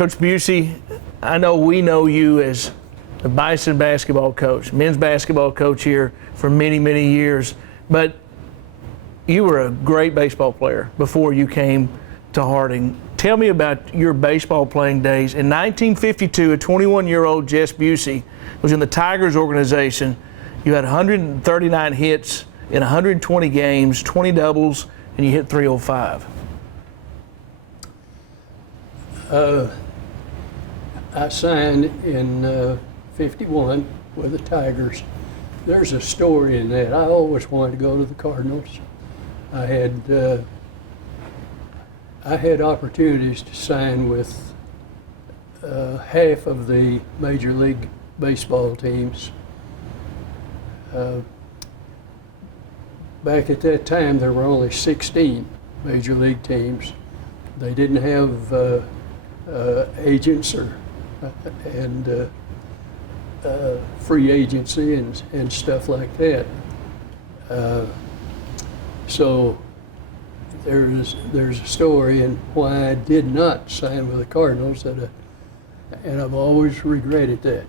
Coach Bucy, I know we know you as the Bison basketball coach, men's basketball coach here for many, many years, but you were a great baseball player before you came to Harding. Tell me about your baseball playing days. In 1952, a 21-year-old Jess Bucy was in the Tigers organization. You had 139 hits in 120 games, 20 doubles, and you hit 305. I signed in 51 with the Tigers. There's a story in that. I always wanted to go to the Cardinals. I had opportunities to sign with half of the Major League Baseball teams. Back at that time, there were only 16 Major League teams. They didn't have agents and free agency and stuff like that. So there's a story in why I did not sign with the Cardinals, and I've always regretted that.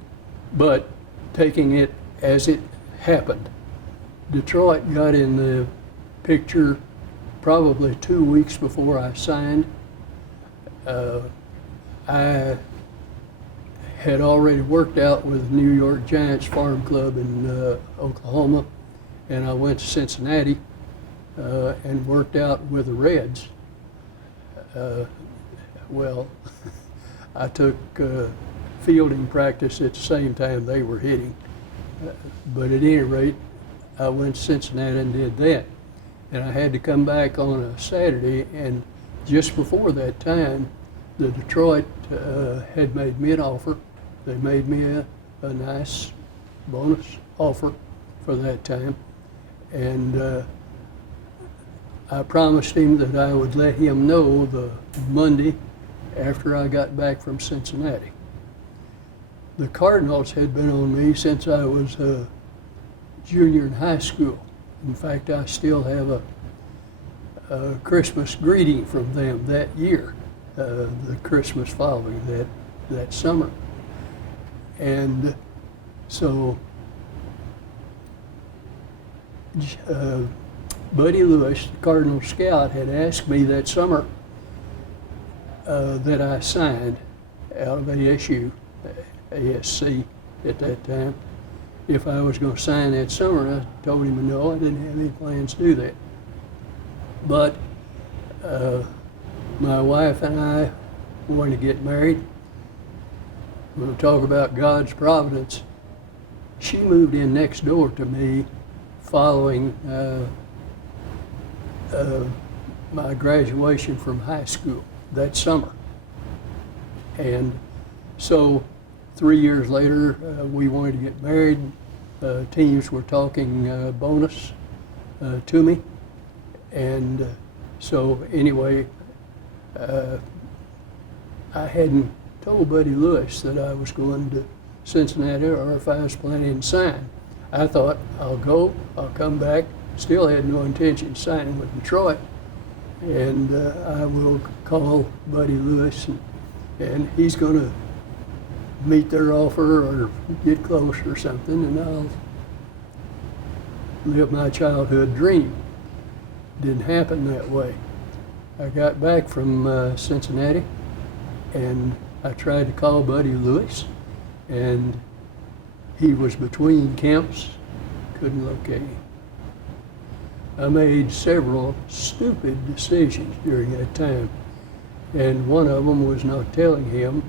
But taking it as it happened, Detroit got in the picture probably 2 weeks before I signed. I had already worked out with the New York Giants Farm Club in Oklahoma, and I went to Cincinnati and worked out with the Reds. Well, I took fielding practice at the same time they were hitting. But at any rate, I went to Cincinnati and did that. And I had to come back on a Saturday, and just before that time, the Detroit had made me an offer. They made me a nice bonus offer for that time. And I promised him that I would let him know the Monday after I got back from Cincinnati. The Cardinals had been on me since I was a junior in high school. In fact, I still have a Christmas greeting from them that year, the Christmas following that summer. And so Buddy Lewis, the Cardinal scout, had asked me that summer that I signed out of ASU, ASC at that time, if I was going to sign that summer. I told him no, I didn't have any plans to do that. But my wife and I wanted to get married. We'll talk about God's providence. She moved in next door to me following my graduation from high school that summer. And so 3 years later, we wanted to get married. Teams were talking bonus to me. And so anyway, I hadn't told Buddy Lewis that I was going to Cincinnati or if I was planning to sign. I thought, I'll go, I'll come back. Still had no intention of signing with Detroit. And I will call Buddy Lewis, and he's going to meet their offer or get close or something, and I'll live my childhood dream. Didn't happen that way. I got back from Cincinnati, and I tried to call Buddy Lewis, and he was between camps, couldn't locate him. I made several stupid decisions during that time, and one of them was not telling him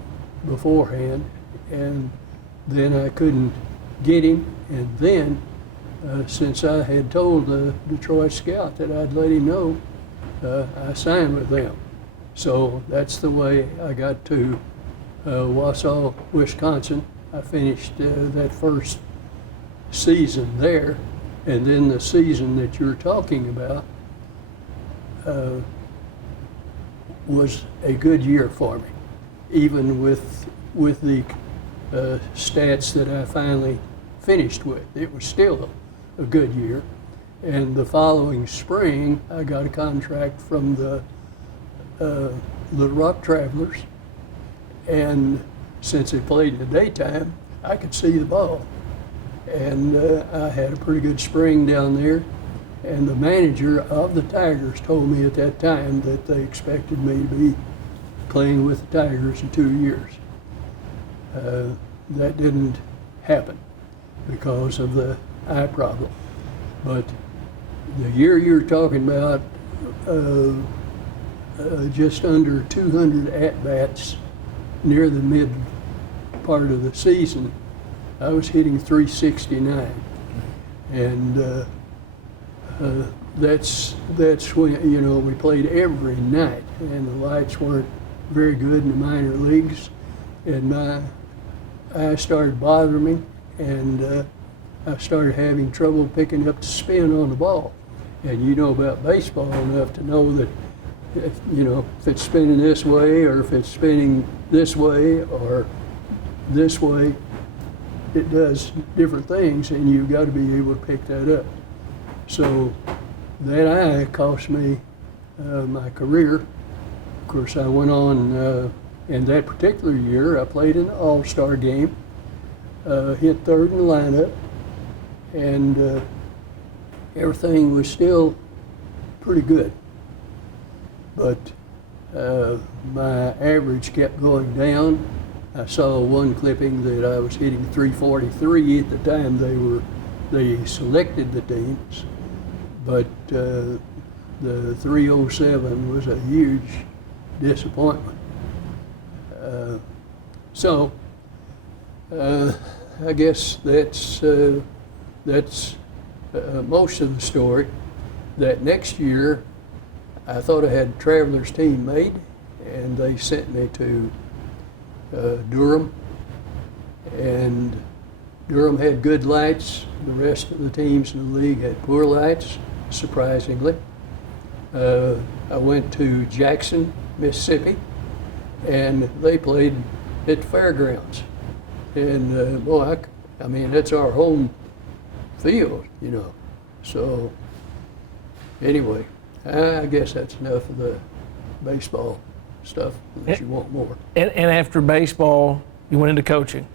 beforehand, and then I couldn't get him, and then since I had told the Detroit scout that I'd let him know, I signed with them. So that's the way I got to Wausau, Wisconsin. I finished that first season there, and then the season that you're talking about was a good year for me, even with the stats that I finally finished with. It was still a good year. And the following spring, I got a contract from the Little Rock Travelers, And since they played in the daytime, I could see the ball. And I had a pretty good spring down there. And the manager of the Tigers told me at that time that they expected me to be playing with the Tigers in 2 years. That didn't happen because of the eye problem. But the year you're talking about, just under 200 at-bats near the mid part of the season, I was hitting 369. And that's when, you know, we played every night, and the lights weren't very good in the minor leagues, and my eyes started bothering me, and I started having trouble picking up the spin on the ball. And you know about baseball enough to know that if it's spinning this way, or if it's spinning this way or this way, it does different things, and you've got to be able to pick that up. So that eye cost me my career. Of course, I went on, in that particular year, I played in the All-Star game, hit third in the lineup, and everything was still pretty good. But my average kept going down. I saw one clipping that I was hitting 343 at the time they selected the teams, but the 307 was a huge disappointment. So I guess that's most of the story. That next year, I thought I had a Travelers team made, and they sent me to Durham, and Durham had good lights. The rest of the teams in the league had poor lights, surprisingly. I went to Jackson, Mississippi, and they played at the fairgrounds. And boy, I mean, that's our home field, you know. So anyway, I guess that's enough of the baseball stuff, unless you want more. And after baseball, you went into coaching.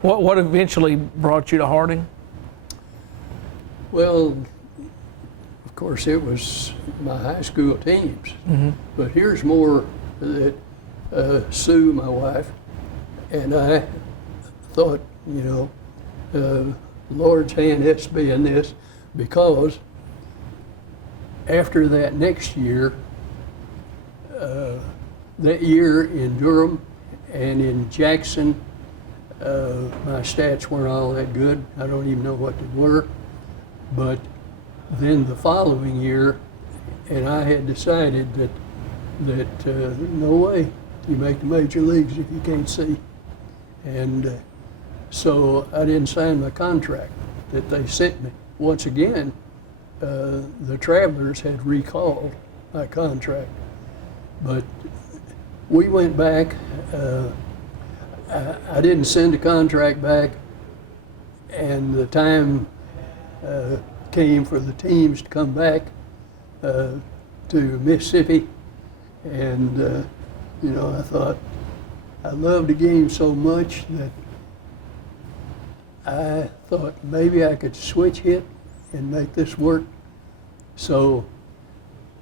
What eventually brought you to Harding? Well, of course, it was my high school teams. Mm-hmm. But here's more that Sue, my wife, and I thought, Lord's hand has to be in this, because after that next year, that year in Durham and in Jackson, my stats weren't all that good. I don't even know what they were. But then the following year, and I had decided that no way you make the major leagues if you can't see. And so I didn't sign my contract that they sent me. Once again, the Travelers had recalled my contract. But we went back. I didn't send the contract back, and the time came for the teams to come back to Mississippi. And, I thought, I loved the game so much that I thought maybe I could switch hit and make this work. So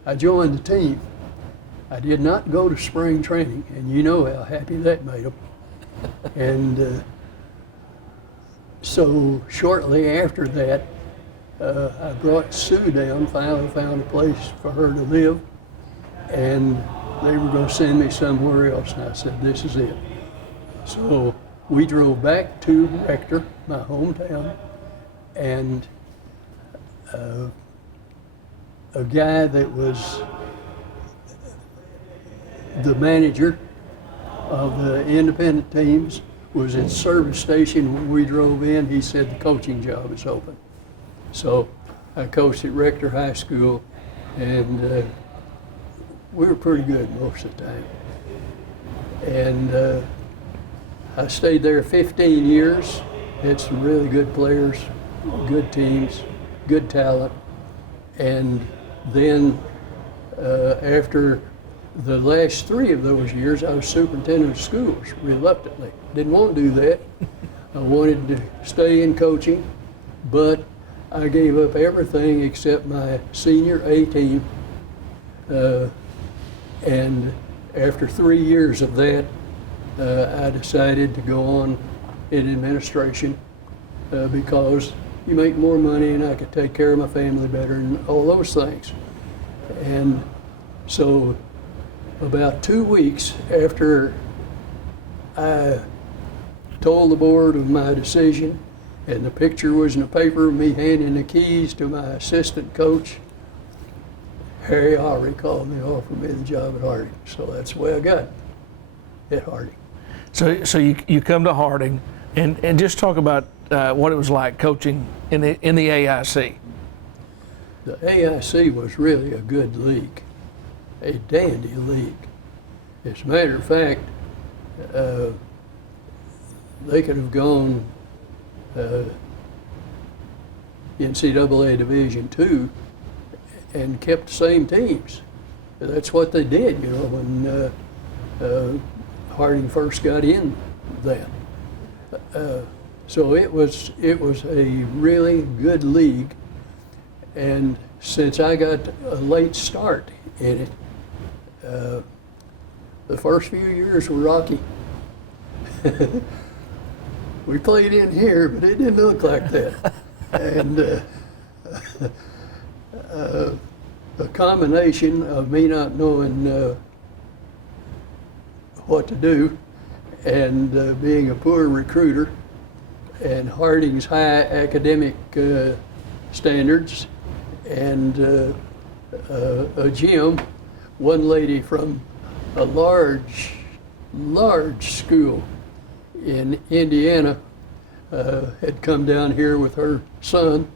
I joined the team. I did not go to spring training, and you know how happy that made them. And so shortly after that, I brought Sue down, finally found a place for her to live, and they were going to send me somewhere else, and I said, this is it. So we drove back to Rector, my hometown, and a guy that was the manager of the independent teams was at the service station when we drove in. He said the coaching job is open. So I coached at Rector High School, and we were pretty good most of the time. And I stayed there 15 years, had some really good players, good teams, good talent. And then after The last 3 of those years, I was superintendent of schools, reluctantly. Didn't want to do that. I wanted to stay in coaching, but I gave up everything except my senior A team. And after 3 years of that, I decided to go on in administration because you make more money and I could take care of my family better and all those things. And so about 2 weeks after I told the board of my decision, and the picture was in the paper of me handing the keys to my assistant coach, Harry Horry called me, offered me the job at Harding. So that's the way I got it, at Harding. So you come to Harding, and just talk about what it was like coaching in the AIC. The AIC was really a good league, a dandy league. As a matter of fact, they could have gone NCAA Division II and kept the same teams. That's what they did, you know, when Harding first got in that. So it was a really good league, and since I got a late start in it, the first few years were rocky. We played in here, but it didn't look like that. And a combination of me not knowing what to do and being a poor recruiter and Harding's high academic standards and a gym, one lady from a large school in Indiana had come down here with her son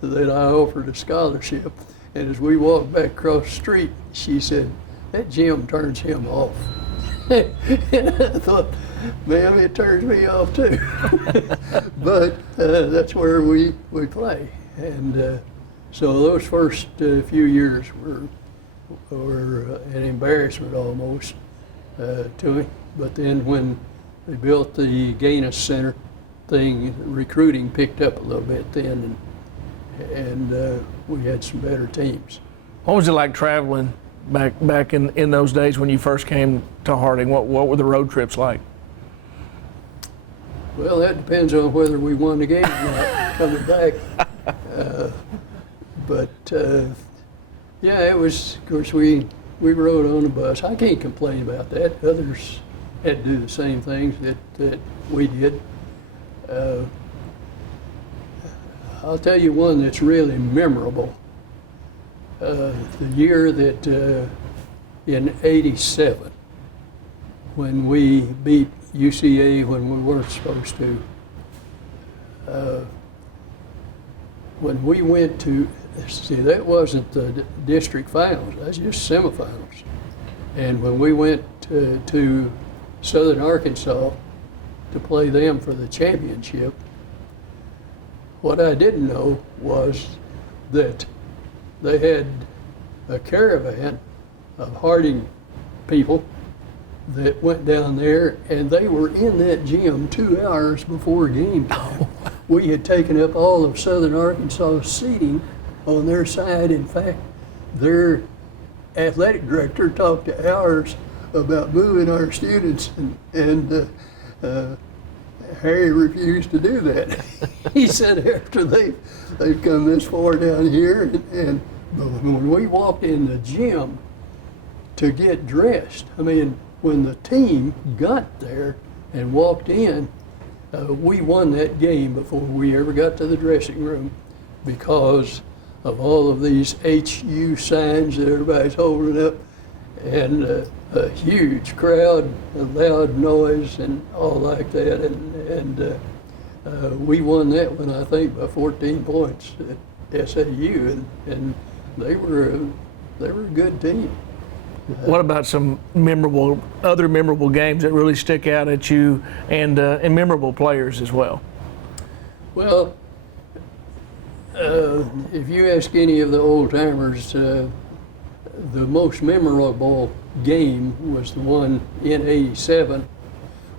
that I offered a scholarship. And as we walked back across the street, she said, "That gym turns him off." And I thought, ma'am, it turns me off too. But that's where we play. And so those first few years were an embarrassment almost to me. But then when they built the Gaines Center thing, recruiting picked up a little bit then, and we had some better teams. What was it like traveling back in those days when you first came to Harding? What were the road trips like? Well, that depends on whether we won the game or not coming back. Yeah, it was, of course, we rode on a bus. I can't complain about that. Others had to do the same things that we did. I'll tell you one that's really memorable. The year that in '87, when we beat UCA when we weren't supposed to, when we went to, see, that wasn't the district finals, that's just semifinals. And when we went to Southern Arkansas to play them for the championship, what I didn't know was that they had a caravan of Harding people that went down there, and they were in that gym 2 hours before game time. We had taken up all of Southern Arkansas seating on their side. In fact, their athletic director talked to ours about moving our students, and Harry refused to do that. He said after they've come this far down here, and when we walked in the gym to get dressed, I mean, when the team got there and walked in, we won that game before we ever got to the dressing room because of all of these HU signs that everybody's holding up, and a huge crowd, a loud noise, and all like that. And we won that one, I think, by 14 points at SAU, and they were a good team. What about some other memorable games that really stick out at you, and memorable players as well? Well, if you ask any of the old timers, the most memorable game was the one in '87.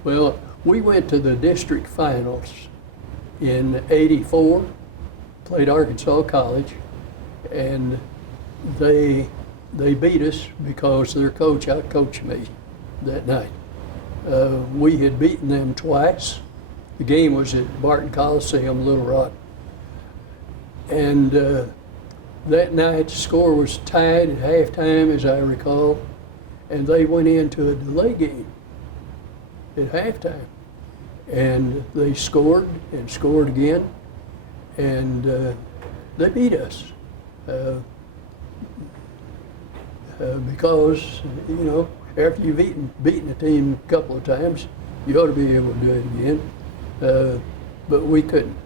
Well, we went to the district finals in '84, played Arkansas College, and they beat us because their coach outcoached me that night. We had beaten them twice. The game was at Barton Coliseum, Little Rock. And that night the score was tied at halftime, as I recall, and they went into a delay game at halftime. And they scored and scored again, and they beat us. Because, you know, after you've beaten a team a couple of times, you ought to be able to do it again. But we couldn't.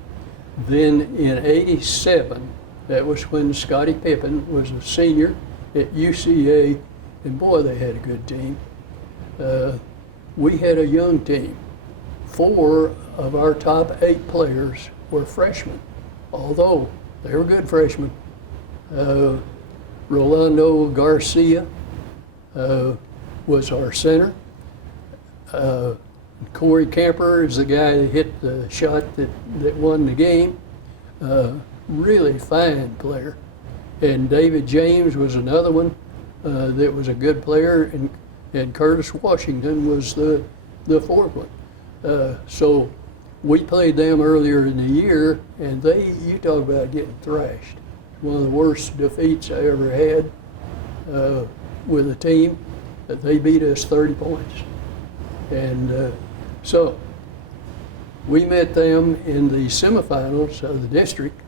Then in '87, that was when Scottie Pippen was a senior at UCA, and boy, they had a good team. We had a young team. 4 of our top 8 players were freshmen, although they were good freshmen. Rolando Garcia was our center. Corey Camper is the guy that hit the shot that won the game. Really fine player. And David James was another one that was a good player, and Curtis Washington was the 4th one. So we played them earlier in the year, and you talk about getting thrashed. One of the worst defeats I ever had with a team. They beat us 30 points. And so we met them in the semifinals of the district.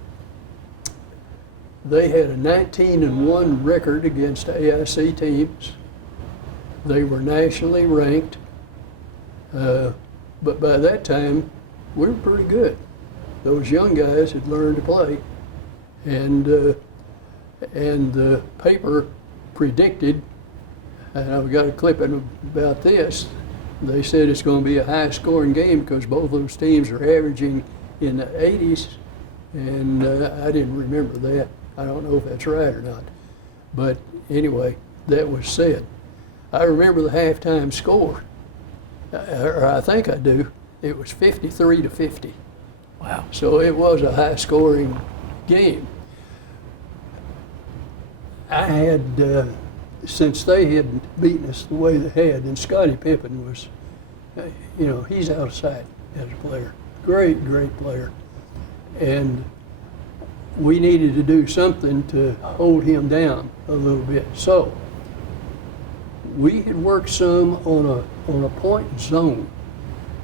They had a 19-1 record against AIC teams. They were nationally ranked, but by that time we were pretty good. Those young guys had learned to play, and the paper predicted, and I've got a clipping about this. They said it's going to be a high-scoring game because both those teams are averaging in the 80s, and I didn't remember that. I don't know if that's right or not. But anyway, that was said. I remember the halftime score, or I think I do. It was 53-50. Wow. So it was a high-scoring game. I had, since they had beaten us the way they had, and Scottie Pippen was, you know, he's out of sight as a player. Great, great player. And we needed to do something to hold him down a little bit. So we had worked some on a point zone,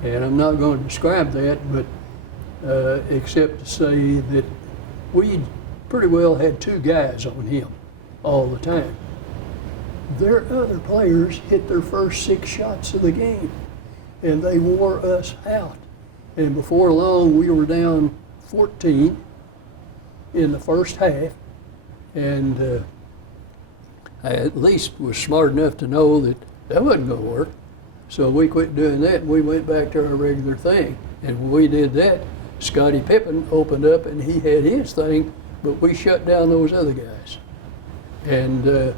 and I'm not going to describe that, but except to say that we pretty well had 2 guys on him all the time. Their other players hit their first 6 shots of the game, and they wore us out. And before long, we were down 14 in the first half, and I at least was smart enough to know that wasn't going to work. So we quit doing that, and we went back to our regular thing. And when we did that, Scottie Pippen opened up, and he had his thing, but we shut down those other guys. And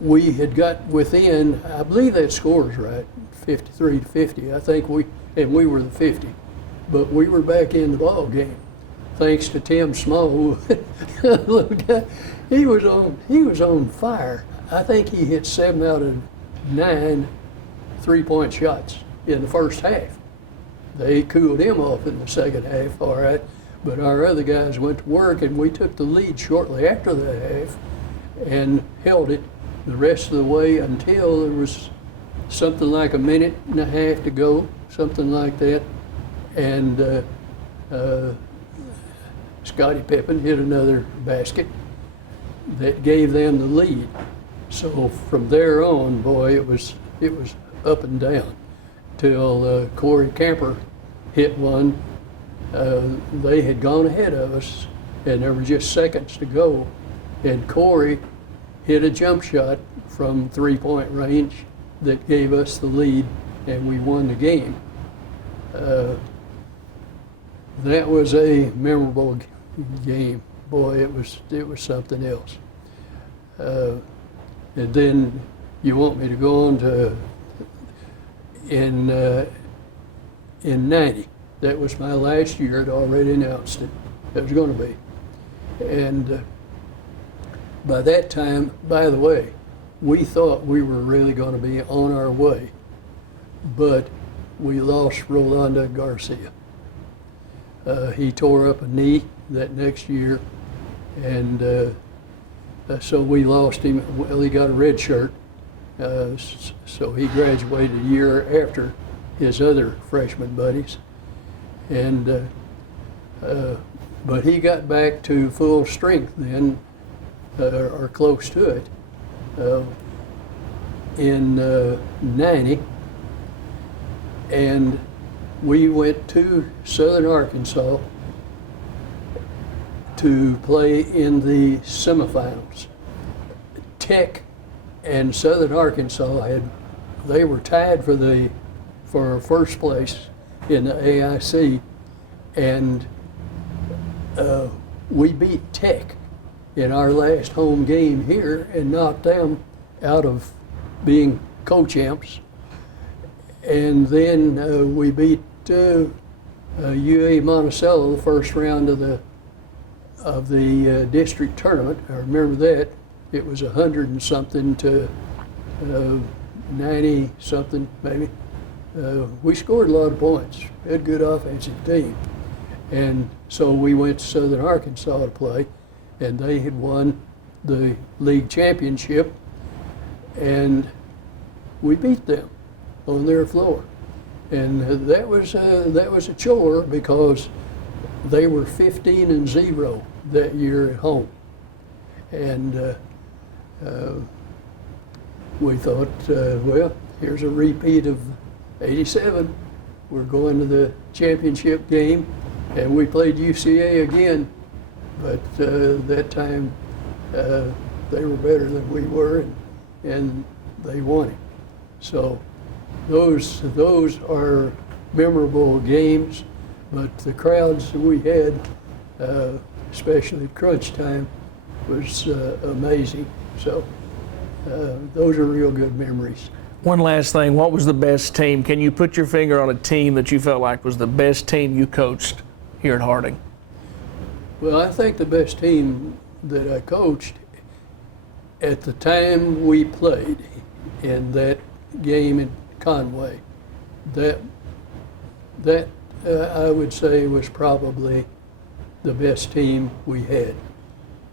we had got within, I believe that score's right, 53-50. I think we were the 50. But we were back in the ball game, thanks to Tim Small, little guy. He was on fire. I think he hit 7 out of 9 3-point shots in the first half. They cooled him off in the second half, all right. But our other guys went to work, and we took the lead shortly after the half and held it the rest of the way until there was something like a minute and a half to go, something like that. And Scottie Pippen hit another basket that gave them the lead. So from there on, boy, it was up and down till Corey Camper hit one. They had gone ahead of us, and there were just seconds to go, and Corey hit a jump shot from 3-point range that gave us the lead, and we won the game. That was a memorable game. boy, it was something else. And then you want me to go on to in '90. That was my last year. I'd already announced it. It was going to be. And by that time, by the way, we thought we were really going to be on our way, but we lost Rolando Garcia. He tore up a knee that next year, and so we lost him. Well, he got a red shirt, so he graduated a year after his other freshman buddies, and but he got back to full strength then, or close to it, in '90, and we went to Southern Arkansas to play in the semifinals. Tech and Southern Arkansas they were tied for first place in the AIC, and we beat Tech in our last home game here and knocked them out of being co-champs. And then we beat UA Monticello the first round of the district tournament. I remember that. It was 100 and something to 90 something maybe. We scored a lot of points. We had a good offensive team. And so we went to Southern Arkansas to play, and they had won the league championship, and we beat them on their floor. And that was a chore because they were 15-0 that year at home. And we thought, well, here's a repeat of '87. We're going to the championship game, and we played UCA again, but that time they were better than we were, and they won it. So those are memorable games, but the crowds that we had, especially at crunch time, was amazing. So those are real good memories. One last thing, what was the best team? Can you put your finger on a team that you felt like was the best team you coached here at Harding? Well, I think the best team that I coached at the time we played in that game in Conway, that I would say was probably the best team we had.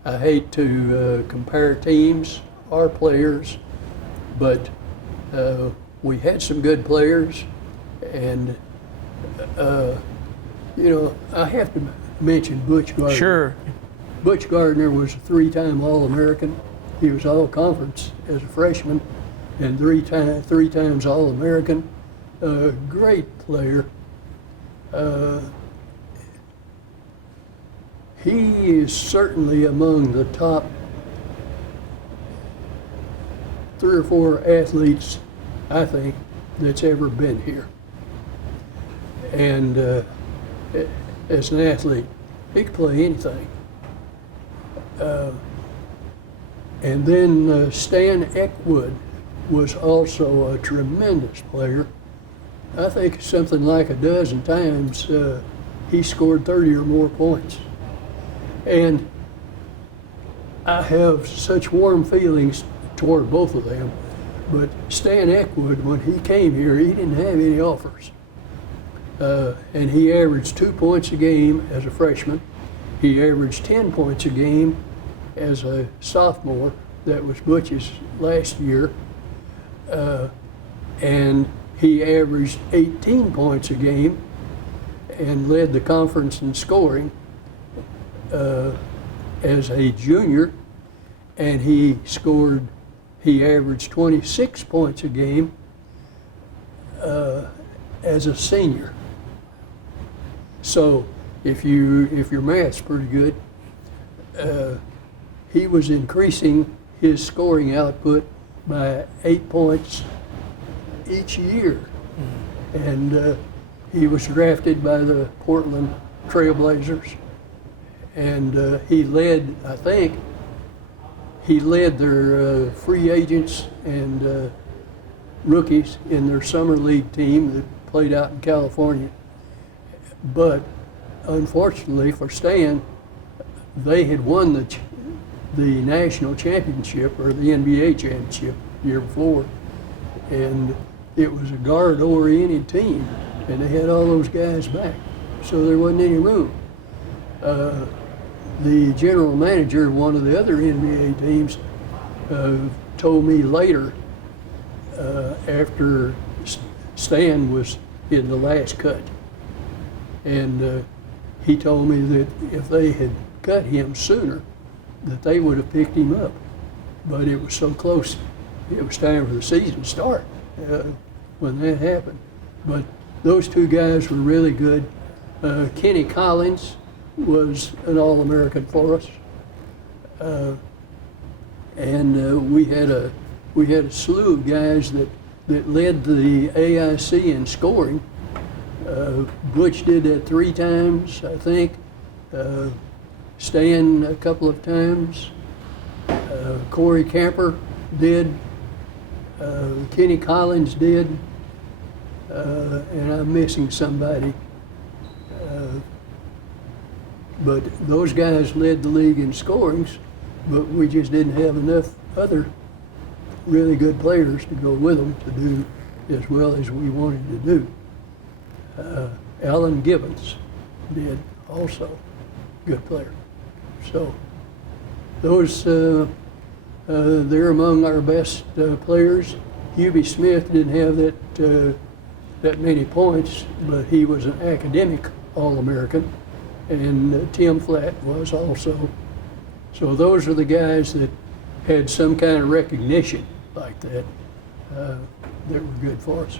I hate to compare teams or players, but we had some good players, and I have to mention Butch Gardner. Sure. Butch Gardner was a 3-time All-American. He was All-Conference as a freshman, and three times All-American. Great player. He is certainly among the top 3 or 4 athletes, I think, that's ever been here. And as an athlete, he could play anything. And then Stan Eckwood was also a tremendous player. I think something like a dozen times he scored 30 or more points. And I have such warm feelings toward both of them. But Stan Eckwood, when he came here, he didn't have any offers. And he averaged 2 points a game as a freshman. He averaged 10 points a game as a sophomore. That was Butch's last year. And he averaged 18 points a game and led the conference in scoring as a junior. And he averaged 26 points a game as a senior. So if your math's pretty good, he was increasing his scoring output by 8 points each year. And he was drafted by the Portland Trailblazers, And he led, I think, he led their free agents and rookies in their summer league team that played out in California. But unfortunately for Stan, they had won the national championship or the NBA championship the year before, and it was a guard-oriented team, and they had all those guys back, so there wasn't any room. The general manager of one of the other NBA teams told me later, after Stan was in the last cut, and he told me that if they had cut him sooner, that they would have picked him up. But it was so close, it was time for the season to start when that happened. But those two guys were really good. Kenny Collins was an All-American for us. And we had a slew of guys that led the AIC in scoring. Butch did that 3 times, I think. Stan a couple of times. Corey Camper did. Kenny Collins did. And I'm missing somebody. But those guys led the league in scorings, but we just didn't have enough other really good players to go with them to do as well as we wanted to do. Alan Gibbons did also, good player. So those, they're among our best players. Hubie Smith didn't have that many points, but he was an academic All-American, and Tim Flatt was also. So those are the guys that had some kind of recognition like that that were good for us.